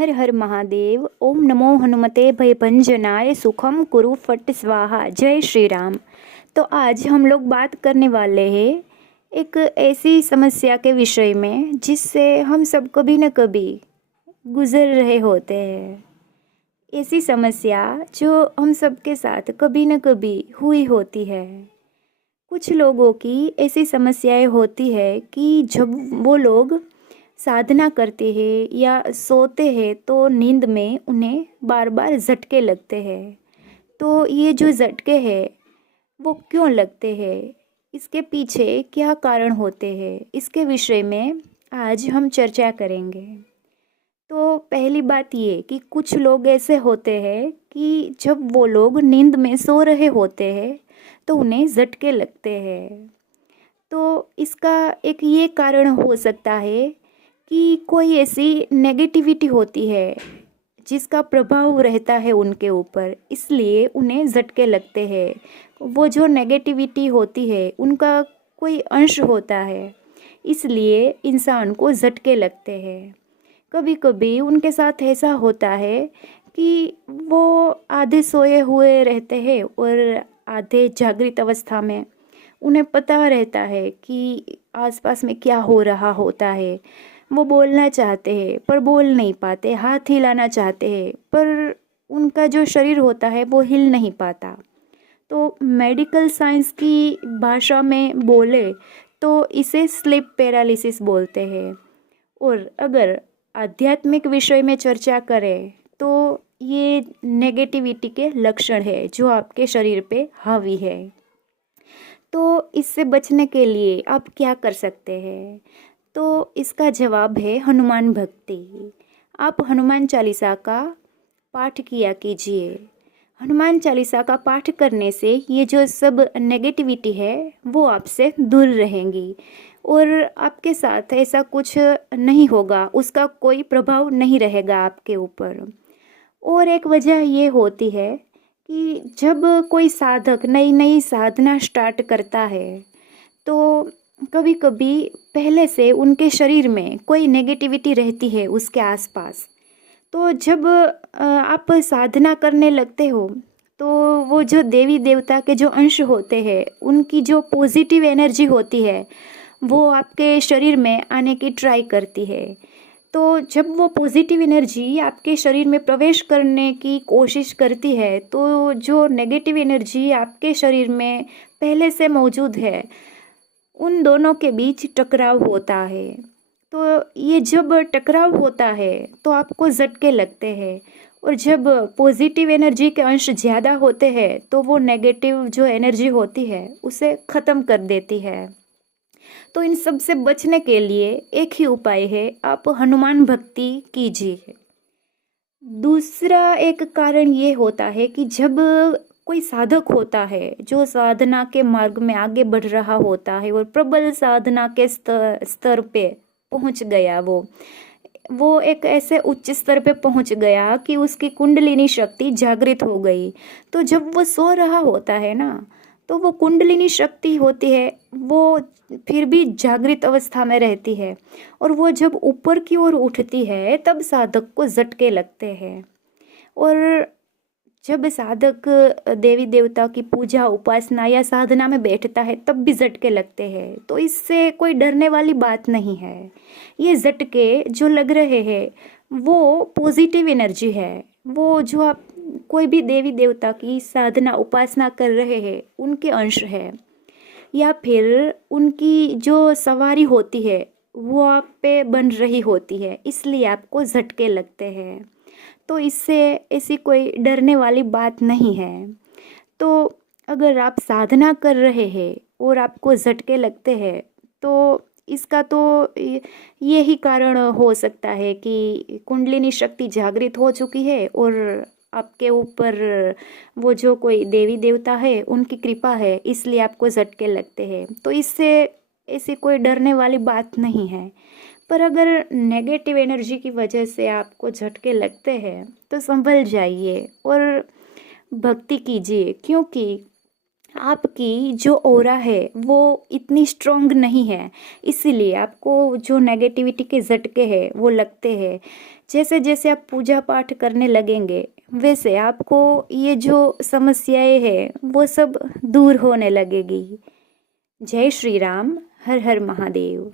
हर हर महादेव। ओम नमो हनुमते भयभंजनाय सुखम कुरु फट स्वाहा। जय श्री राम। तो आज हम लोग बात करने वाले हैं एक ऐसी समस्या के विषय में जिससे हम सब कभी न कभी गुजर रहे होते हैं। ऐसी समस्या जो हम सबके साथ कभी न कभी हुई होती है। कुछ लोगों की ऐसी समस्याएं होती है कि जब वो लोग साधना करते हैं या सोते हैं तो नींद में उन्हें बार बार झटके लगते हैं। तो ये जो झटके हैं वो क्यों लगते हैं, इसके पीछे क्या कारण होते हैं, इसके विषय में आज हम चर्चा करेंगे। तो पहली बात ये कि कुछ लोग ऐसे होते हैं कि जब वो लोग नींद में सो रहे होते हैं तो उन्हें झटके लगते हैं। तो इसका एक ये कारण हो सकता है कि कोई ऐसी नेगेटिविटी होती है जिसका प्रभाव रहता है उनके ऊपर, इसलिए उन्हें झटके लगते हैं। वो जो नेगेटिविटी होती है उनका कोई अंश होता है, इसलिए इंसान को झटके लगते हैं। कभी कभी उनके साथ ऐसा होता है कि वो आधे सोए हुए रहते हैं और आधे जागृत अवस्था में उन्हें पता रहता है कि आसपास में क्या हो रहा होता है। वो बोलना चाहते हैं पर बोल नहीं पाते, हाथ हिलाना चाहते हैं पर उनका जो शरीर होता है वो हिल नहीं पाता। तो मेडिकल साइंस की भाषा में बोले तो इसे स्लीप पैरालिसिस बोलते हैं। और अगर आध्यात्मिक विषय में चर्चा करें तो ये नेगेटिविटी के लक्षण है जो आपके शरीर पे हावी है। तो इससे बचने के लिए आप क्या कर सकते हैं? तो इसका जवाब है हनुमान भक्ति। आप हनुमान चालीसा का पाठ किया कीजिए। हनुमान चालीसा का पाठ करने से ये जो सब नेगेटिविटी है वो आपसे दूर रहेंगी और आपके साथ ऐसा कुछ नहीं होगा, उसका कोई प्रभाव नहीं रहेगा आपके ऊपर। और एक वजह ये होती है कि जब कोई साधक नई नई साधना स्टार्ट करता है तो कभी कभी पहले से उनके शरीर में कोई नेगेटिविटी रहती है उसके आसपास। तो जब आप साधना करने लगते हो तो वो जो देवी देवता के जो अंश होते हैं उनकी जो पॉजिटिव एनर्जी होती है वो आपके शरीर में आने की ट्राई करती है। तो जब वो पॉजिटिव एनर्जी आपके शरीर में प्रवेश करने की कोशिश करती है तो जो नेगेटिव एनर्जी आपके शरीर में पहले से मौजूद है उन दोनों के बीच टकराव होता है। तो ये जब टकराव होता है तो आपको झटके लगते हैं और जब पॉजिटिव एनर्जी के अंश ज़्यादा होते हैं तो वो नेगेटिव जो एनर्जी होती है उसे ख़त्म कर देती है। तो इन सब से बचने के लिए एक ही उपाय है, आप हनुमान भक्ति कीजिए। दूसरा एक कारण ये होता है कि जब कोई साधक होता है जो साधना के मार्ग में आगे बढ़ रहा होता है और प्रबल साधना के स्तर पे पहुंच गया, वो एक ऐसे उच्च स्तर पे पहुंच गया कि उसकी कुंडलिनी शक्ति जागृत हो गई। तो जब वो सो रहा होता है ना तो वो कुंडलिनी शक्ति होती है वो फिर भी जागृत अवस्था में रहती है और वो जब ऊपर की ओर उठती है तब साधक को झटके लगते हैं। और जब साधक देवी देवता की पूजा उपासना या साधना में बैठता है तब भी झटके लगते हैं। तो इससे कोई डरने वाली बात नहीं है। ये झटके जो लग रहे हैं वो पॉजिटिव एनर्जी है, वो जो आप कोई भी देवी देवता की साधना उपासना कर रहे हैं उनके अंश है या फिर उनकी जो सवारी होती है वो आप पे बन रही होती है, इसलिए आपको झटके लगते हैं। तो इससे ऐसी कोई डरने वाली बात नहीं है। तो अगर आप साधना कर रहे हैं और आपको झटके लगते हैं तो इसका तो ये ही कारण हो सकता है कि कुंडलिनी शक्ति जागृत हो चुकी है और आपके ऊपर वो जो कोई देवी देवता है उनकी कृपा है, इसलिए आपको झटके लगते हैं। तो इससे ऐसी कोई डरने वाली बात नहीं है। पर अगर नेगेटिव एनर्जी की वजह से आपको झटके लगते हैं तो संभल जाइए और भक्ति कीजिए, क्योंकि आपकी जो ऑरा है वो इतनी स्ट्रॉन्ग नहीं है, इसीलिए आपको जो नेगेटिविटी के झटके हैं वो लगते हैं। जैसे जैसे आप पूजा पाठ करने लगेंगे वैसे आपको ये जो समस्याएं हैं वो सब दूर होने लगेगी। जय श्री राम। हर हर महादेव।